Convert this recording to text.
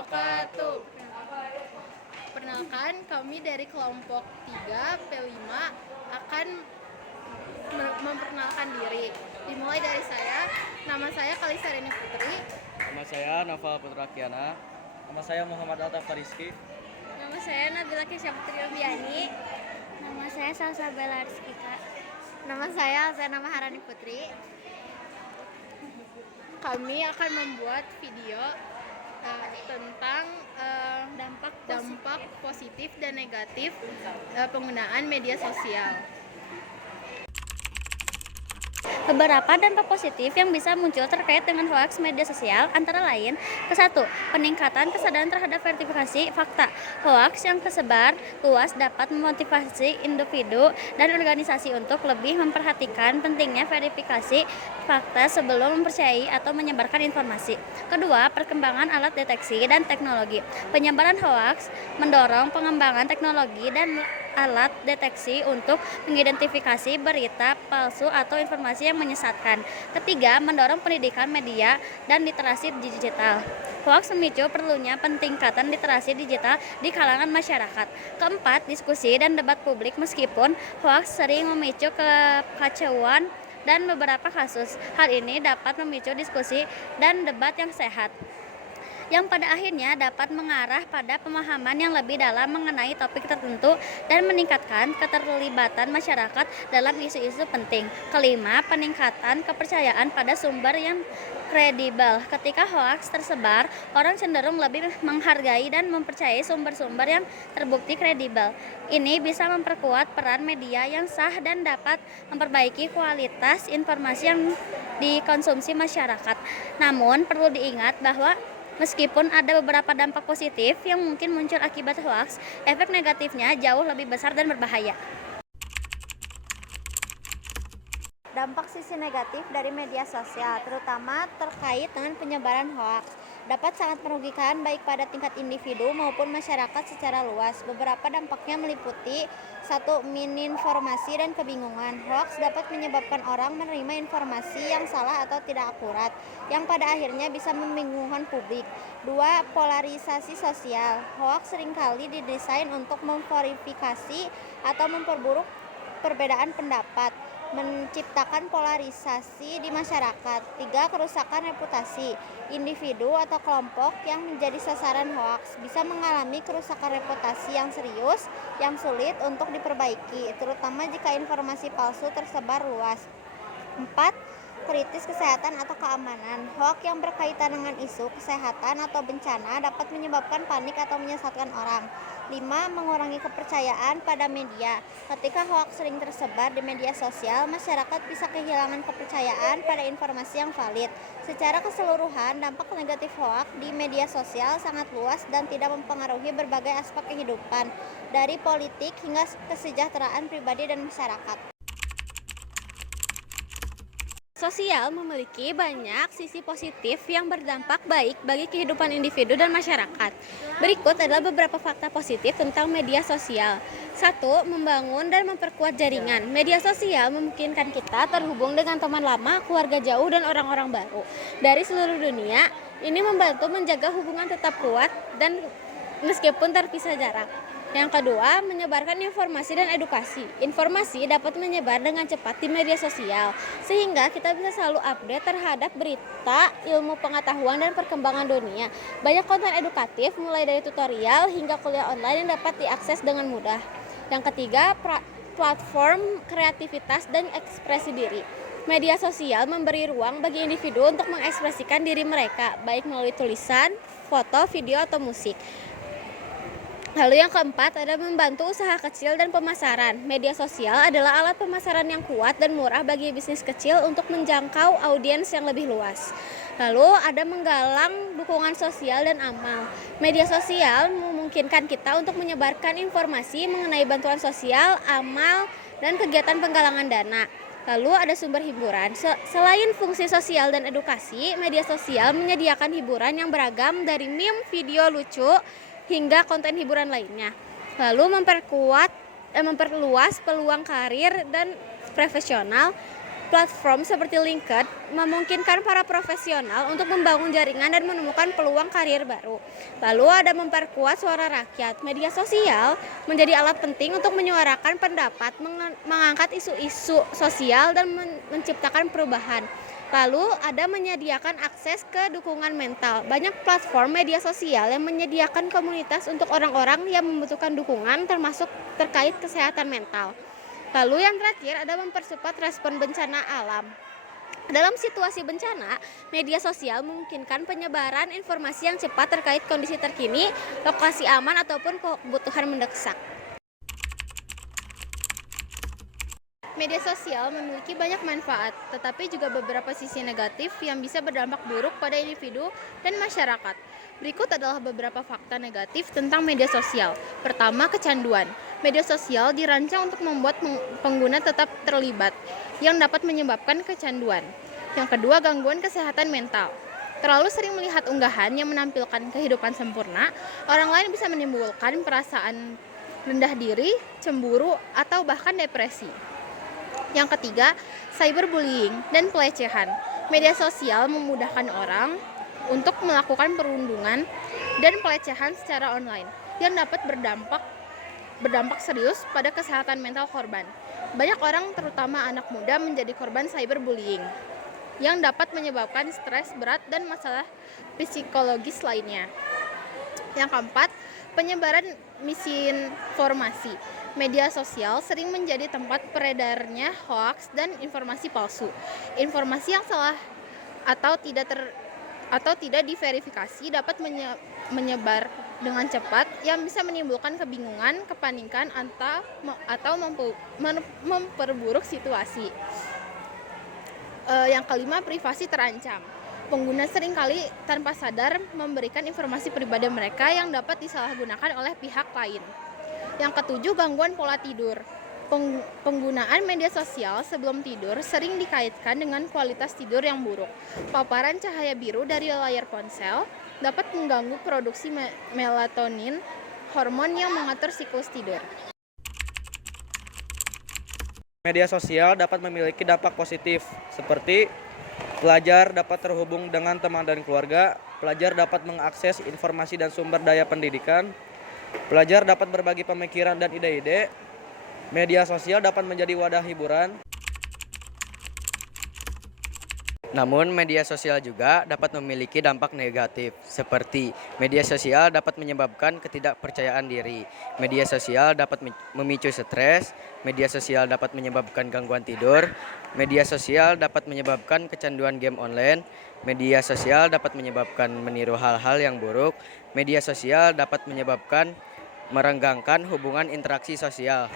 wabarakatuh. Perkenalkan, kami dari kelompok 3 P5 akan memperkenalkan diri. Dimulai dari saya, nama saya Kalisarini Putri. Nama saya Nafa Putra Kiana. Nama saya Muhammad Altaf Fariski. Nama saya Nabila Kesya Putri Obiani. Nama saya Salsa Bella Rizkita. Nama saya Zena Maharani Putri. Kami akan membuat video tentang dampak positif dan negatif penggunaan media sosial. Beberapa dampak positif yang bisa muncul terkait dengan hoaks media sosial antara lain: ke-1, peningkatan kesadaran terhadap verifikasi fakta. Hoaks yang tersebar luas dapat memotivasi individu dan organisasi untuk lebih memperhatikan pentingnya verifikasi fakta sebelum mempercayai atau menyebarkan informasi. Kedua, perkembangan alat deteksi dan teknologi. Penyebaran hoaks mendorong pengembangan teknologi dan alat deteksi untuk mengidentifikasi berita palsu atau informasi yang menyesatkan. Ketiga, mendorong pendidikan media dan literasi digital. Hoaks memicu perlunya peningkatan literasi digital di kalangan masyarakat. Keempat, diskusi dan debat publik. Meskipun hoaks sering memicu kekacauan dan beberapa kasus, hal ini dapat memicu diskusi dan debat yang sehat, yang pada akhirnya dapat mengarah pada pemahaman yang lebih dalam mengenai topik tertentu dan meningkatkan keterlibatan masyarakat dalam isu-isu penting. Kelima, peningkatan kepercayaan pada sumber yang kredibel. Ketika hoaks tersebar, orang cenderung lebih menghargai dan mempercayai sumber-sumber yang terbukti kredibel. Ini bisa memperkuat peran media yang sah dan dapat memperbaiki kualitas informasi yang dikonsumsi masyarakat. Namun, perlu diingat bahwa meskipun ada beberapa dampak positif yang mungkin muncul akibat hoaks, efek negatifnya jauh lebih besar dan berbahaya. Dampak sisi negatif dari media sosial, terutama terkait dengan penyebaran hoaks, dapat sangat merugikan baik pada tingkat individu maupun masyarakat secara luas. Beberapa dampaknya meliputi: 1. Misinformasi dan kebingungan. Hoaks dapat menyebabkan orang menerima informasi yang salah atau tidak akurat, yang pada akhirnya bisa membingungkan publik. 2. Polarisasi sosial. Hoaks seringkali didesain untuk memverifikasi atau memperburuk perbedaan pendapat, menciptakan polarisasi di masyarakat. 3. Kerusakan reputasi. Individu atau kelompok yang menjadi sasaran hoaks bisa mengalami kerusakan reputasi yang serius yang sulit untuk diperbaiki, terutama jika informasi palsu tersebar luas. 4. Kritis kesehatan atau keamanan. Hoaks yang berkaitan dengan isu kesehatan atau bencana dapat menyebabkan panik atau menyesatkan orang. 5. Mengurangi kepercayaan pada media. Ketika hoaks sering tersebar di media sosial, masyarakat bisa kehilangan kepercayaan pada informasi yang valid. Secara keseluruhan, dampak negatif hoaks di media sosial sangat luas dan tidak mempengaruhi berbagai aspek kehidupan, dari politik hingga kesejahteraan pribadi dan masyarakat. Sosial memiliki banyak sisi positif yang berdampak baik bagi kehidupan individu dan masyarakat. Berikut adalah beberapa fakta positif tentang media sosial. 1. Membangun dan memperkuat jaringan. Media sosial memungkinkan kita terhubung dengan teman lama, keluarga jauh, dan orang-orang baru dari seluruh dunia. Ini membantu menjaga hubungan tetap kuat dan meskipun terpisah jarak. Yang kedua, menyebarkan informasi dan edukasi. Informasi dapat menyebar dengan cepat di media sosial, sehingga kita bisa selalu update terhadap berita, ilmu pengetahuan, dan perkembangan dunia. Banyak konten edukatif, mulai dari tutorial hingga kuliah online yang dapat diakses dengan mudah. Yang ketiga, platform kreativitas dan ekspresi diri. Media sosial memberi ruang bagi individu untuk mengekspresikan diri mereka, baik melalui tulisan, foto, video, atau musik. Lalu yang keempat ada membantu usaha kecil dan pemasaran. Media sosial adalah alat pemasaran yang kuat dan murah bagi bisnis kecil untuk menjangkau audiens yang lebih luas. Lalu ada menggalang dukungan sosial dan amal. Media sosial memungkinkan kita untuk menyebarkan informasi mengenai bantuan sosial, amal, dan kegiatan penggalangan dana. Lalu ada sumber hiburan. Selain fungsi sosial dan edukasi, media sosial menyediakan hiburan yang beragam dari meme, video lucu, hingga konten hiburan lainnya. Lalu memperluas peluang karir dan profesional. Platform seperti LinkedIn memungkinkan para profesional untuk membangun jaringan dan menemukan peluang karir baru. Lalu ada memperkuat suara rakyat. Media sosial menjadi alat penting untuk menyuarakan pendapat, mengangkat isu-isu sosial dan menciptakan perubahan. Lalu ada menyediakan akses ke dukungan mental. Banyak platform media sosial yang menyediakan komunitas untuk orang-orang yang membutuhkan dukungan termasuk terkait kesehatan mental. Lalu yang terakhir ada mempercepat respon bencana alam. Dalam situasi bencana, media sosial memungkinkan penyebaran informasi yang cepat terkait kondisi terkini, lokasi aman ataupun kebutuhan mendesak. Media sosial memiliki banyak manfaat, tetapi juga beberapa sisi negatif yang bisa berdampak buruk pada individu dan masyarakat. Berikut adalah beberapa fakta negatif tentang media sosial. Pertama, kecanduan. Media sosial dirancang untuk membuat pengguna tetap terlibat, yang dapat menyebabkan kecanduan. Yang kedua, gangguan kesehatan mental. Terlalu sering melihat unggahan yang menampilkan kehidupan sempurna, orang lain bisa menimbulkan perasaan rendah diri, cemburu, atau bahkan depresi. Yang ketiga, cyberbullying dan pelecehan. Media sosial memudahkan orang untuk melakukan perundungan dan pelecehan secara online yang dapat berdampak serius pada kesehatan mental korban. Banyak orang, terutama anak muda, menjadi korban cyberbullying yang dapat menyebabkan stres berat dan masalah psikologis lainnya. Yang keempat, penyebaran misinformasi. Media sosial sering menjadi tempat beredarnya hoaks dan informasi palsu. Informasi yang salah atau tidak diverifikasi dapat menyebar dengan cepat yang bisa menimbulkan kebingungan, kepanikan, atau memperburuk situasi. Yang kelima, privasi terancam. Pengguna seringkali tanpa sadar memberikan informasi pribadi mereka yang dapat disalahgunakan oleh pihak lain. Yang ketujuh, gangguan pola tidur. Penggunaan media sosial sebelum tidur sering dikaitkan dengan kualitas tidur yang buruk. Paparan cahaya biru dari layar ponsel dapat mengganggu produksi melatonin, hormon yang mengatur siklus tidur. Media sosial dapat memiliki dampak positif, seperti pelajar dapat terhubung dengan teman dan keluarga, pelajar dapat mengakses informasi dan sumber daya pendidikan, pelajar dapat berbagi pemikiran dan ide-ide. Media sosial dapat menjadi wadah hiburan. Namun media sosial juga dapat memiliki dampak negatif, seperti media sosial dapat menyebabkan ketidakpercayaan diri, media sosial dapat memicu stres, media sosial dapat menyebabkan gangguan tidur, media sosial dapat menyebabkan kecanduan game online, media sosial dapat menyebabkan meniru hal-hal yang buruk, media sosial dapat menyebabkan merenggangkan hubungan interaksi sosial.